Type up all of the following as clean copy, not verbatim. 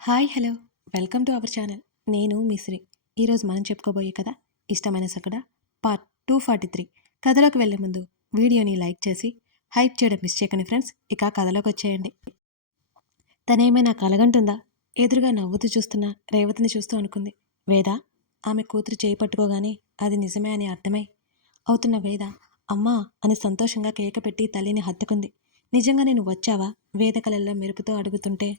Hi hello welcome to our channel. నేను మిశ్రీ. ఈరోజు మనం చెప్పుకోబోయే కథ ఇష్టమైన సకడ పార్ట్ 243. కథలోకి వెళ్ళే ముందు వీడియోని లైక్ చేసి హైప్ చేయడం మిస్ చేయకండి ఫ్రెండ్స్. ఇక కథలోకి వచ్చేయండి. తనేమైనా కలగంటుందా? ఎదురుగా నవ్వుతూ చూస్తున్న రేవతిని చూస్తూ అనుకుంది వేద. ఆమె కూతురు చేయి పట్టుకోగానే అది నిజమే అని అర్థమై అవుతున్న వేద అమ్మా అని సంతోషంగా కేక పెట్టి తల్లిని హత్తుకుంది. నిజంగా నేను వచ్చావా? వేద కళల్లో మెరుపుతో అడుగుతుంటే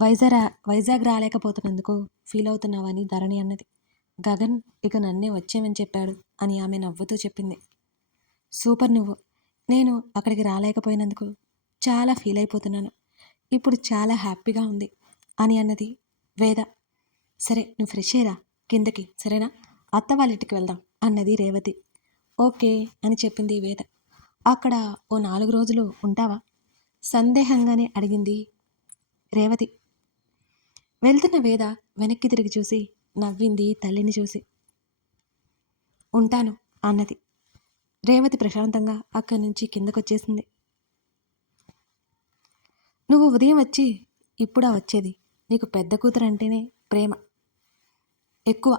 వైజాగ్ రాలేకపోతున్నందుకు ఫీల్ అవుతున్నావని ధరణి అన్నది. గగన్ ఇక నన్నే వచ్చేమని చెప్పాడు అని ఆమె నవ్వుతూ చెప్పింది. సూపర్ నువ్వు. నేను అక్కడికి రాలేకపోయినందుకు చాలా ఫీల్ అయిపోతున్నాను. ఇప్పుడు చాలా హ్యాపీగా ఉంది అని అన్నది వేద. సరే నువ్వు ఫ్రెష్ అయ్యరా కిందకి, సరేనా? అత్త వాళ్ళ ఇంటికి వెళ్దాం అన్నది రేవతి. ఓకే అని చెప్పింది వేద. అక్కడ ఓ 4 రోజులు ఉంటావా? సందేహంగానే అడిగింది రేవతి. వెళ్తున్న వేద వెనక్కి తిరిగి చూసి నవ్వింది తల్లిని చూసి. ఉంటాను అన్నది. రేవతి ప్రశాంతంగా అక్కడి నుంచి కిందకొచ్చేసింది. నువ్వు ఉదయం వచ్చి ఇప్పుడా వచ్చేది? నీకు పెద్ద కూతురు అంటేనే ప్రేమ ఎక్కువ.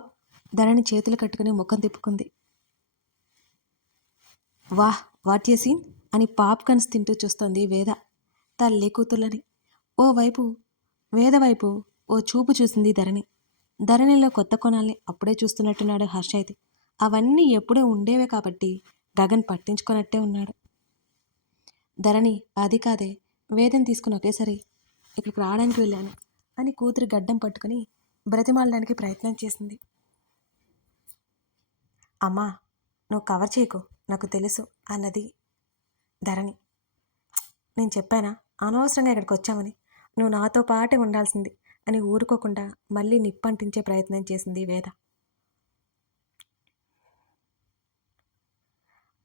ధరణి చేతులు కట్టుకుని ముఖం తిప్పుకుంది. వాహ్ వాట్ ఏ సీన్ అని పాప్కార్న్స్ తింటూ చూస్తోంది వేద తల్లి కూతుర్లని. ఓవైపు వేద వైపు ఓ చూపు చూసింది ధరణి. ధరణిలో కొత్త కోణాల్ని అప్పుడే చూస్తున్నట్టున్నాడు హర్ష అయితే. అవన్నీ ఎప్పుడూ ఉండేవే కాబట్టి గగన్ పట్టించుకున్నట్టే ఉన్నాడు. ధరణి అది కాదే, వేదం తీసుకుని ఒకేసారి ఇక్కడికి రావడానికి వెళ్ళాను అని కూతురు గడ్డం పట్టుకుని బ్రతిమాలడానికి ప్రయత్నం చేసింది. అమ్మా నువ్వు కవర్ చేయకు, నాకు తెలుసు అన్నది ధరణి. నేను చెప్పానా అనవసరంగా ఇక్కడికి వచ్చామని? నువ్వు నాతో పాటే ఉండాల్సింది అని ఊరుకోకుండా మళ్ళీ నిప్పంటించే ప్రయత్నం చేసింది వేద.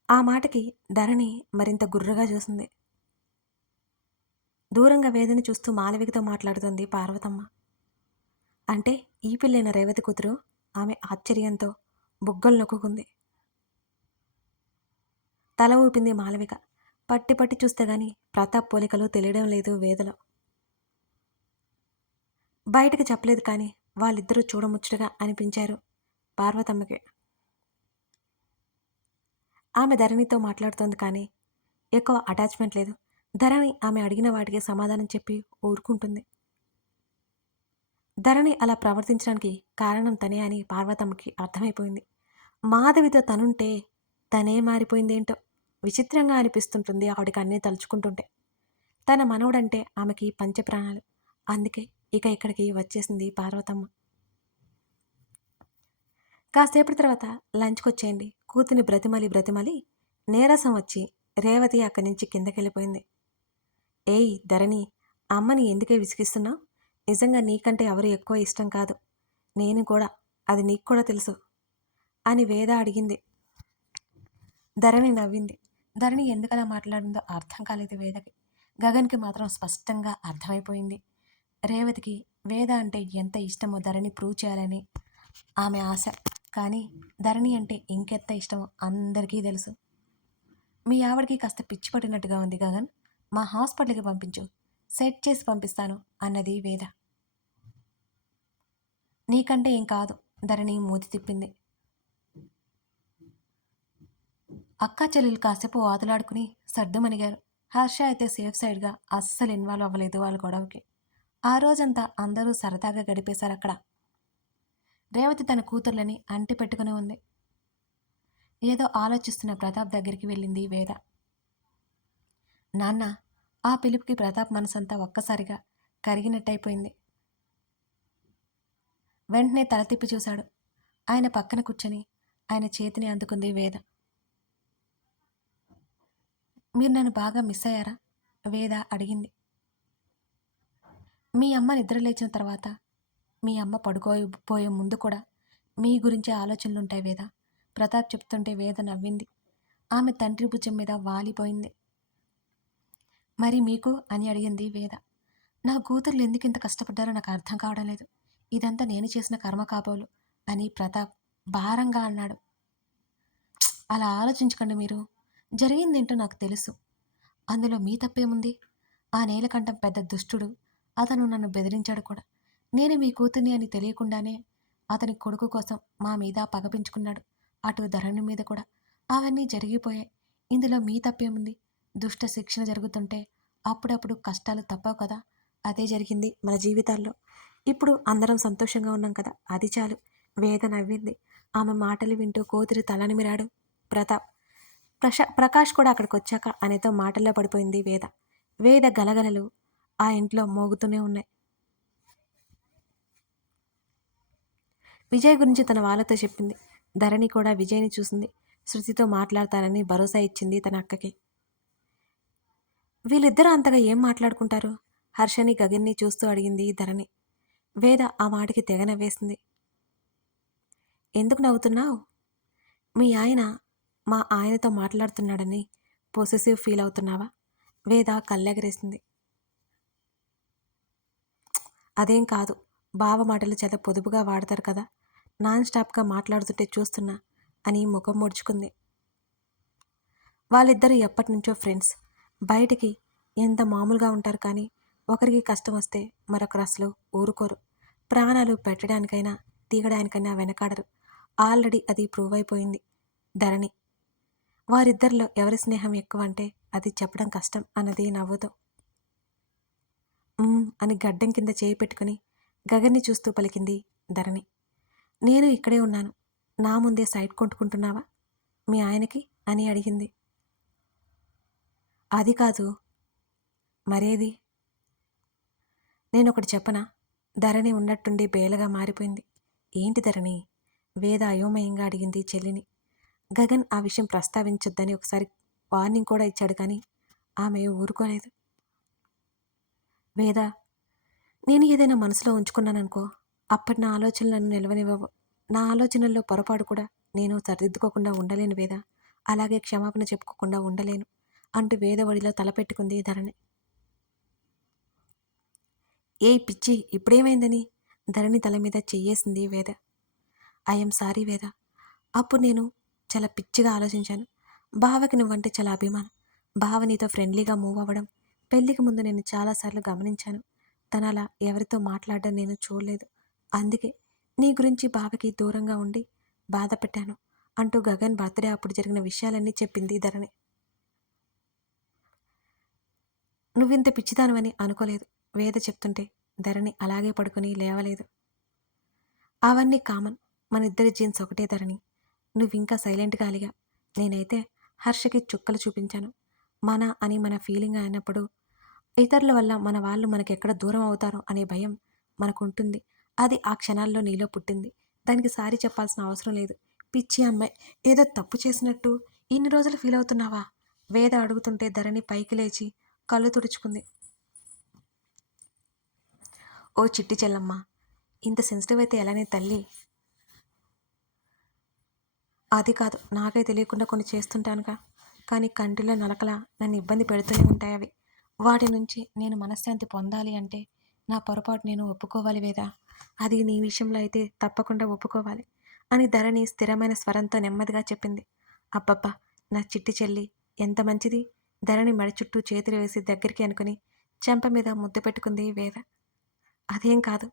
ఆ మాటకి ధరణి మరింత గుర్రుగా చూసింది. దూరంగా వేదని చూస్తూ మాలవికతో మాట్లాడుతుంది పార్వతమ్మ. అంటే ఈ పిల్లైన రేవతి కూతురు? ఆమె ఆశ్చర్యంతో బుగ్గలు నొక్కుంది. తల ఊపింది మాలవిక. పట్టి పట్టి చూస్తే గాని ప్రతాప్ పోలికలు తెలియడం లేదు వేదలో. బయటకు చెప్పలేదు కానీ వాళ్ళిద్దరూ చూడముచ్చటగా అనిపించారు పార్వతమ్మకి. ఆమె ధరణితో మాట్లాడుతోంది కానీ ఎక్కువ అటాచ్మెంట్ లేదు. ధరణి ఆమె అడిగిన వాటికి సమాధానం చెప్పి ఊరుకుంటుంది. ధరణి అలా ప్రవర్తించడానికి కారణం తనే అని పార్వతమ్మకి అర్థమైపోయింది. మాధవితో తనుంటే తనే మారిపోయిందేంటో విచిత్రంగా అనిపిస్తుంటుంది ఆవిడికి అన్నీ తలుచుకుంటుంటే. తన మనవడంటే ఆమెకి పంచప్రాణాలు. అందుకే ఇక ఇక్కడికి వచ్చేసింది పార్వతమ్మ. కాసేపటి తర్వాత లంచ్కి వచ్చేయండి కూతుని బ్రతిమలి నీరసం వచ్చి రేవతి అక్కడి నుంచి కిందకెళ్ళిపోయింది. ఏయ్ ధరణి, అమ్మని ఎందుకే విసిగిస్తున్నావు? నిజంగా నీకంటే ఎవరు ఎక్కువ ఇష్టం కాదు, నేను కూడా, అది నీకు కూడా తెలుసు అని వేద అడిగింది. ధరణి నవ్వింది. ధరణి ఎందుకలా మాట్లాడిందో అర్థం కాలేదు వేదకి. గగన్కి మాత్రం స్పష్టంగా అర్థమైపోయింది. రేవతికి వేద అంటే ఎంత ఇష్టమో ధరణి ప్రూవ్ చేయాలని ఆమె ఆశ. కానీ ధరణి అంటే ఇంకెంత ఇష్టమో అందరికీ తెలుసు. మీ ఆవిడకి కాస్త పిచ్చి పట్టినట్టుగా ఉంది గగన్, మా హాస్పిటల్కి పంపించు, సెట్ చేసి పంపిస్తాను అన్నది వేద. నీకంటే ఏం కాదు, ధరణి మూతి తిప్పింది. అక్కా చెల్లెలు కాసేపు వాదులాడుకుని సర్దుమణిగారు. హర్ష అయితే సేఫ్ సైడ్గా అస్సలు ఇన్వాల్వ్ అవ్వలేదు వాళ్ళ గొడవకి. ఆ రోజంతా అందరూ సరదాగా గడిపేశారు అక్కడ. రేవతి తన కూతుర్లని అంటి పెట్టుకుని ఉంది. ఏదో ఆలోచిస్తున్న ప్రతాప్ దగ్గరికి వెళ్ళింది వేద. నాన్న, ఆ పిలుపుకి ప్రతాప్ మనసంతా ఒక్కసారిగా కరిగినట్టయిపోయింది. వెంటనే తల తిప్పి చూశాడు. ఆయన పక్కన కూర్చొని ఆయన చేతిని అందుకుంది వేద. మీరు నన్ను బాగా మిస్ అయ్యారా? వేద అడిగింది. మీ అమ్మ నిద్ర లేచిన తర్వాత, మీ అమ్మ పడుకోపోయే ముందు కూడా మీ గురించే ఆలోచనలుంటాయి వేద. ప్రతాప్ చెప్తుంటే వేద నవ్వింది. ఆమె తండ్రి భుజం మీద వాలిపోయింది. మరి మీకు అని అడిగింది వేద. నా కూతుర్లు ఎందుకు ఇంత కష్టపడ్డారో నాకు అర్థం కావడం లేదు. ఇదంతా నేను చేసిన కర్మ కాబోలు అని ప్రతాప్ భారంగా అన్నాడు. అలా ఆలోచించకండి మీరు. జరిగిందేంటో నాకు తెలుసు. అందులో మీ తప్పేముంది? ఆ నీలకంఠం పెద్ద దుష్టుడు. అతను నన్ను బెదిరించాడు కూడా. నేను మీ కూతుర్ని అని తెలియకుండానే అతని కొడుకు కోసం మా మీద పగ పెంచుకున్నాడు. అటు ధరణి మీద కూడా. అవన్నీ జరిగిపోయాయి. ఇందులో మీ తప్పేముంది? దుష్ట శిక్షణ జరుగుతుంటే అప్పుడప్పుడు కష్టాలు తప్పవు కదా! అదే జరిగింది మన జీవితాల్లో. ఇప్పుడు అందరం సంతోషంగా ఉన్నాం కదా! అది చాలు. వేద నవ్వింది. ఆమె మాటలు వింటూ కూతురి తల నిమిరాడు ప్రతాప్. ప్రకాష్ కూడా అక్కడికొచ్చాక అనేతో మాటల్లో పడిపోయింది వేద. వేద గలగలలు ఆ ఇంట్లో మోగుతూనే ఉన్నాయి. విజయ్ గురించి తన వాళ్ళతో చెప్పింది. ధరణి కూడా విజయ్ని చూసింది. శృతితో మాట్లాడతానని భరోసా ఇచ్చింది తన అక్కకి. వీళ్ళిద్దరూ అంతగా ఏం మాట్లాడుకుంటారు? హర్షని గగన్ని చూస్తూ అడిగింది ధరణి. వేద ఆ మాటకి తెగ నవ్వేసింది. ఎందుకు నవ్వుతున్నావు? మీ ఆయన మా ఆయనతో మాట్లాడుతున్నాడని పొసెసివ్ ఫీల్ అవుతున్నావా? వేద కళ్ళెగరేసింది. అదేం కాదు. బావ మాటలు చాలా పొదుపుగా వాడతారు కదా, నాన్ స్టాప్గా మాట్లాడుతుంటే చూస్తున్నా అని ముఖం ముడుచుకుంది. వాళ్ళిద్దరూ ఎప్పటినుంచో ఫ్రెండ్స్. బయటికి ఎంత మామూలుగా ఉంటారు కానీ ఒకరికి కష్టం వస్తే మరొకరు అసలు ఊరుకోరు. ప్రాణాలు పెట్టడానికైనా తీగడానికైనా వెనకాడరు. ఆల్రెడీ అది ప్రూవ్ అయిపోయింది ధరణి. వారిద్దరిలో ఎవరి స్నేహం ఎక్కువ అంటే అది చెప్పడం కష్టం అన్నది నవ్వుతూ. అని గడ్డం కింద చేయి పెట్టుకుని గగన్ని చూస్తూ పలికింది ధరణి. నేను ఇక్కడే ఉన్నాను. నా ముందే సైట్ కొట్టుకుంటున్నావా మీ ఆయనకి అని అడిగింది. అది కాదు. మరేది? నేనొకటి చెప్పనా? ధరణి ఉన్నట్టుండి బేలగా మారిపోయింది. ఏంటి ధరణి? వేద అయోమయంగా అడిగింది చెల్లిని. గగన్ ఆ విషయం ప్రస్తావించొద్దని ఒకసారి వార్నింగ్ కూడా ఇచ్చాడు కానీ ఆమె ఊరుకోలేదు. వేద, నేను ఏదైనా మనసులో ఉంచుకున్నాననుకో, అప్పటి నా ఆలోచనలు నన్ను నిలవనివ్వవు. నా ఆలోచనల్లో పొరపాటు కూడా నేను సరిదిద్దుకోకుండా ఉండలేను వేద. అలాగే క్షమాపణ చెప్పుకోకుండా ఉండలేను అంటూ వేద ఒడిలో తలపెట్టుకుంది ధరణి. ఏయ్ పిచ్చి, ఇప్పుడేమైందని ధరణి తల మీద చెయ్యేసింది వేద. ఐఎమ్ సారీ వేద. అప్పుడు నేను చాలా పిచ్చిగా ఆలోచించాను. బావకి నువ్వంటే చాలా అభిమానం. బావ నీతో ఫ్రెండ్లీగా మూవ్ అవ్వడం పెళ్లికి ముందు నేను చాలాసార్లు గమనించాను. తను అలా ఎవరితో మాట్లాడడం నేను చూడలేదు. అందుకే నీ గురించి బావకి దూరంగా ఉండి బాధ పెట్టాను అంటూ గగన్ బర్త్డే అప్పుడు జరిగిన విషయాలన్నీ చెప్పింది ధరణి. నువ్వింత పిచ్చిదానివని అనుకోలేదు వేద చెప్తుంటే ధరణి అలాగే పడుకుని లేవలేదు. అవన్నీ కామన్. మన ఇద్దరి జీన్స్ ఒకటే ధరణి. నువ్వింకా సైలెంట్గా అలిగా. నేనైతే హర్షకి చుక్కలు చూపించాను. మన అని మన ఫీలింగ్ అయినప్పుడు ఇతరుల వల్ల మన వాళ్ళు మనకెక్కడ దూరం అవుతారో అనే భయం మనకుంటుంది. అది ఆ క్షణాల్లో నీలో పుట్టింది. దానికి సారీ చెప్పాల్సిన అవసరం లేదు. పిచ్చి అమ్మాయి, ఏదో తప్పు చేసినట్టు ఇన్ని రోజులు ఫీల్ అవుతున్నావా? వేద అడుగుతుంటే ధరణి పైకి లేచి కళ్ళు తుడుచుకుంది. ఓ చిట్టి చెల్లమ్మ, ఇంత సెన్సిటివ్ అయితే ఎలానే తల్లి? అది కాదు, నాకే తెలియకుండా కొన్ని చేస్తుంటానుగా. కానీ కంటిలో నలకలా నన్ను ఇబ్బంది పెడుతూనే ఉంటాయి అవి. వాటి నుంచి నేను మనశ్శాంతి పొందాలి అంటే నా పొరపాటు నేను ఒప్పుకోవాలి వేదా. అది నీ విషయంలో అయితే తప్పకుండా ఒప్పుకోవాలి అని ధరణి స్థిరమైన స్వరంతో నెమ్మదిగా చెప్పింది. అబ్బబ్బా, నా చిట్టి చెల్లి ఎంత మంచిది. ధరణి మెడ చుట్టూ చేతులు వేసి దగ్గరికి అనుకుని చెంప మీద ముద్దు పెట్టుకుంది వేద. అదేం కాదు,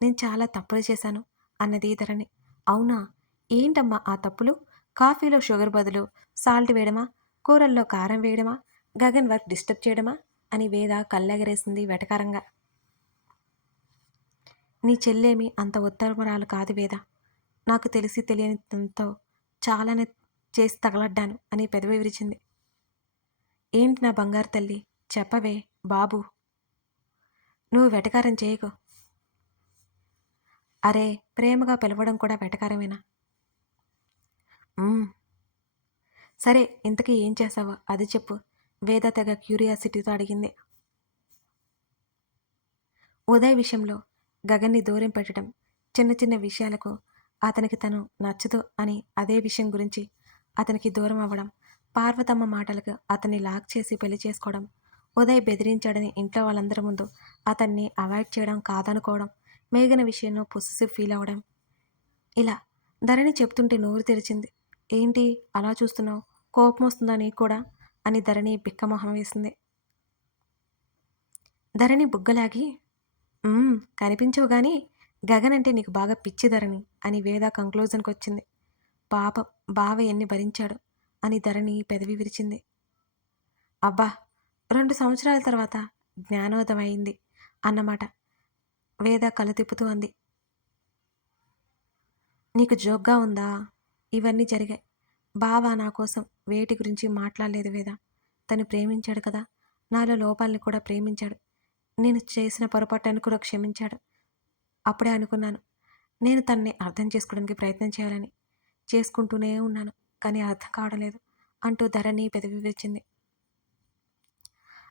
నేను చాలా తప్పులు చేశాను అన్నది ధరణి. అవునా? ఏంటమ్మా ఆ తప్పులు? కాఫీలో షుగర్ బదులు సాల్ట్ వేయడమా? కూరల్లో కారం వేయడమా? గగన్ వర్క్ డిస్టర్బ్ చేయడమా అని వేద కళ్ళెగరేసింది వెటకారంగా. నీ చెల్లేమి అంత ఉత్తమరాలు కాదు వేద. నాకు తెలిసి తెలియని తనతో చాలానే చేసి తగలడ్డాను అని పెదవి విరిచింది. ఏంటి నా బంగారు తల్లి, చెప్పవే బాబు. నువ్వు వెటకారం చేయకు. అరే, ప్రేమగా పిలవడం కూడా వెటకారమేనా? సరే, ఇంతకీ ఏం చేసావో అది చెప్పు, వేద తెగ క్యూరియాసిటీతో అడిగింది. ఉదయ్ విషయంలో గగన్ని దూరం పెట్టడం, చిన్న చిన్న విషయాలకు అతనికి తను నచ్చదు అని అదే విషయం గురించి అతనికి దూరం అవ్వడం, పార్వతమ్మ మాటలకు అతన్ని లాక్ చేసి పెళ్లి చేసుకోవడం, ఉదయ్ బెదిరించాడని ఇంట్లో వాళ్ళందరి ముందు అతన్ని అవాయిడ్ చేయడం కాదనుకోవడం, మేఘన విషయంలో పొసెసివ్ ఫీల్ అవ్వడం. ఇలా ధరణి చెప్తుంటే నోరు తెరిచింది. ఏంటి అలా చూస్తున్నావు? కోపం వస్తుందా నీకు కూడా అని ధరణి బిక్కమొహం వేసింది. ధరణి బుగ్గలాగి, కనిపించవు గాని గగన్ అంటే నీకు బాగా పిచ్చి ధరణి అని వేద కంక్లూజన్‌కొచ్చింది. పాపం బావ ఎన్ని భరించాడో అని ధరణి పెదవి విరిచింది. అబ్బా! 2 సంవత్సరాల తర్వాత జ్ఞానోదయం అయింది అన్నమాట. వేద కళ్ళు తిప్పుతూ అంది. నీకు జోక్‌గా ఉందా? ఇవన్నీ జరిగాయి. బావ నా కోసం వేటి గురించి మాట్లాడలేదు వేద. తను ప్రేమించాడు కదా! నాలో లోపాల్ని కూడా ప్రేమించాడు. నేను చేసిన పొరపాట్లను కూడా క్షమించాడు. అప్పుడే అనుకున్నాను. నేను తనని అర్థం చేసుకోవడానికి ప్రయత్నం చేయాలని. చేసుకుంటూనే ఉన్నాను. కానీ అర్థం కావడం లేదు అంటూ ధరణి పెదవి విరిచింది.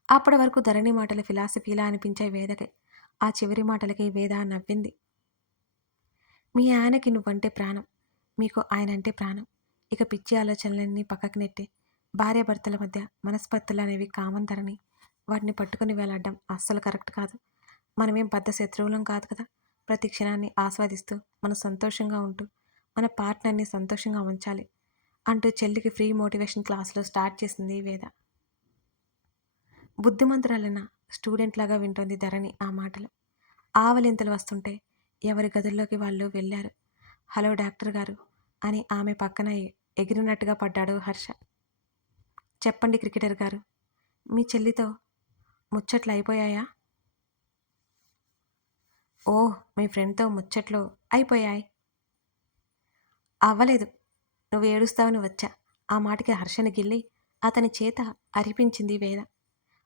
అప్పటి వరకు ధరణి మాటలు ఫిలాసఫీలా అనిపించాయి వేదకి. ఆ చివరి మాటలకి వేద నవ్వింది. మీ ఆయనకి నువ్వంటే ప్రాణం. మీకు ఆయనంటే ప్రాణం. ఇక పిచ్చి ఆలోచనలన్నీ పక్కకు నెట్టి భార్యాభర్తల మధ్య మనస్పర్ధలనేవి కామన్ ధరణి. వాటిని పట్టుకుని వేలాడడం అస్సలు కరెక్ట్ కాదు. మనమేం పెద్ద శత్రువులం కాదు కదా! ప్రతి క్షణాన్ని ఆస్వాదిస్తూ, మనం సంతోషంగా ఉంటూ, మన పార్ట్నర్‌ని సంతోషంగా ఉంచాలి అంటూ చెల్లికి ఫ్రీ మోటివేషన్ క్లాసులు స్టార్ట్ చేసింది వేద. బుద్ధిమంతురాలైన స్టూడెంట్‌లాగా వింటోంది ధరణి ఆ మాటలు. ఆవలింతలు వస్తుంటే ఎవరి గదుల్లోకి వాళ్ళు వెళ్ళారు. హలో డాక్టర్ గారు అని ఆమె పక్కన ఎగిరినట్టుగా పడ్డాడు హర్ష. చెప్పండి క్రికెటర్ గారు. మీ చెల్లితో ముచ్చట్లు అయిపోయాయా? ఓహ్! మీ ఫ్రెండ్‌తో ముచ్చట్లు అయిపోయాయి. అవ్వలేదు. నువ్వు ఏడుస్తావని వచ్చా. ఆ మాటకి హర్షని గిల్లి అతని చేత అరిపించింది వేద.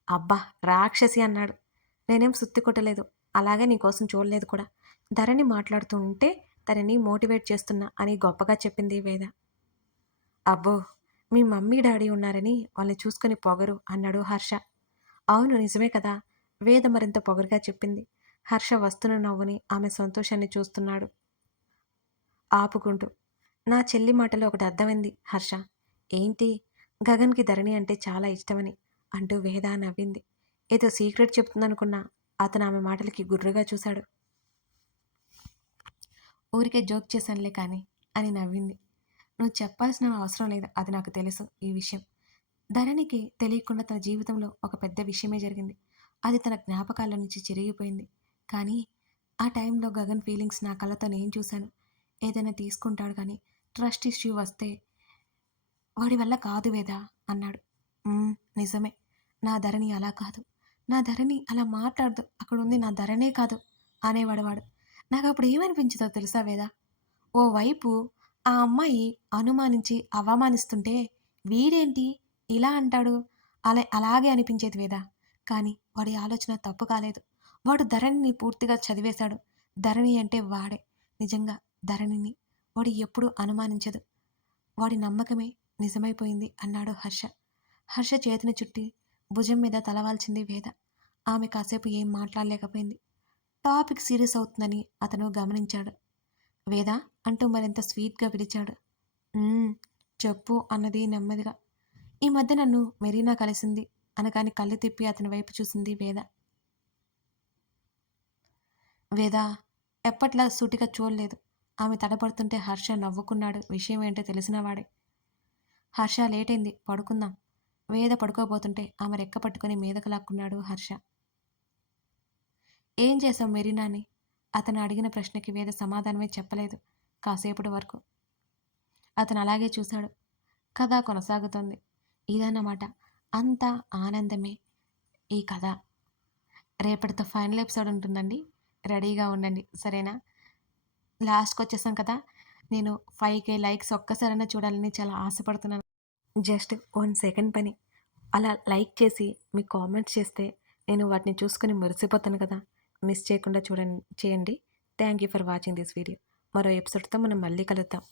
అబ్బా! రాక్షసి అన్నాడు. నేనేం సుత్తి కొట్టలేదు. అలాగే నీకోసం చూడలేదు కూడా. ధరణి మాట్లాడుతూ ఉంటే తనని మోటివేట్ చేస్తున్నా అని గొప్పగా చెప్పింది వేద. అబ్బో! మీ మమ్మీ డాడీ ఉన్నారని వాళ్ళని చూసుకొని పొగరు అన్నాడు హర్ష. అవును నిజమే కదా! వేద మరింత పొగరుగా చెప్పింది. హర్ష వస్తున్న నవ్వుని ఆమె సంతోషాన్ని చూస్తున్నాడు ఆపుకుంటూ. నా చెల్లి మాటలో ఒకటి అర్థమైంది హర్ష. ఏంటి? గగన్‌కి ధరణి అంటే చాలా ఇష్టమని అంటూ వేద నవ్వింది. ఏదో సీక్రెట్ చెప్తుందనుకున్నా అతను ఆమె మాటలకి గుర్రుగా చూశాడు. ఊరికే జోక్ చేశానులే కానీ అని నవ్వింది. నువ్వు చెప్పాల్సిన అవసరం లేదు. అది నాకు తెలుసు ఈ విషయం. ధరణికి తెలియకుండా తన జీవితంలో ఒక పెద్ద విషయమే జరిగింది. అది తన జ్ఞాపకాల నుంచి చెరిగిపోయింది. కానీ ఆ టైంలో గగన్ ఫీలింగ్స్ నా కళ్ళతో నేను చూశాను. ఏదైనా తీసుకుంటాడు కానీ ట్రస్ట్ ఇష్యూ వస్తే వాడి వల్ల కాదు వేదా అన్నాడు. నిజమే. నా ధరణి అలా కాదు. నా ధరణి అలా మాట్లాడదు. అక్కడుంది నా ధరణే కాదు అనేవాడు వాడు. నాకప్పుడు ఏమనిపించిందో తెలుసా వేదా? ఓవైపు ఆ అమ్మాయి అనుమానించి అవమానిస్తుంటే వీడేంటి ఇలా అంటాడు అలాగే అనిపించేది వేద. కానీ వాడి ఆలోచన తప్పు కాలేదు. వాడు ధరణిని పూర్తిగా చదివేశాడు. ధరణి అంటే వాడే. నిజంగా ధరణిని వాడు ఎప్పుడూ అనుమానించదు. వాడి నమ్మకమే నిజమైపోయింది అన్నాడు హర్ష. హర్ష చేతిని చుట్టి భుజం మీద తలవాల్చింది వేద. ఆమె కాసేపు ఏం మాట్లాడలేకపోయింది. టాపిక్ సీరియస్ అవుతుందని అతను గమనించాడు. వేద అంటూ మరింత స్వీట్గా పిలిచాడు. "ఉమ్, చెప్పు అన్నది నెమ్మదిగా. ఈ మధ్య నన్ను మెరీనా కలిసింది అనగాని కళ్ళు తిప్పి అతని వైపు చూసింది వేద. వేద ఎప్పట్లా సూటిగా చూడలేదు. ఆమె తడపడుతుంటే హర్ష నవ్వుకున్నాడు. విషయం ఏంటో తెలిసినవాడే. హర్ష లేటైంది పడుకుందాం. వేద పడుకోబోతుంటే ఆమె రెక్క పట్టుకుని మీదకు లాక్కున్నాడు హర్ష. ఏం చేశావు మెరీనాని? అతను అడిగిన ప్రశ్నకి వేద సమాధానమే చెప్పలేదు కాసేపటి వరకు. అతను అలాగే చూశాడు. కథ కొనసాగుతోంది. ఇదన్నమాట. అంతా ఆనందమే ఈ కథ. రేపటితో ఫైనల్ ఎపిసోడ్ ఉంటుందండి. రెడీగా ఉండండి. సరేనా? లాస్ట్‌కి వచ్చేసాం కదా! నేను 5,000 లైక్స్ ఒక్కసారైనా చూడాలని చాలా ఆశపడుతున్నాను. జస్ట్ 1 సెకండ్ పని. అలా లైక్ చేసి మీకు కామెంట్స్ చేస్తే నేను వాటిని చూసుకొని మురిసిపోతాను కదా! మిస్ చేయకుండా చేయండి. Thank you for watching this video. మరో ఎపిసోడ్‌తో మనం మళ్ళీ కలుద్దాం.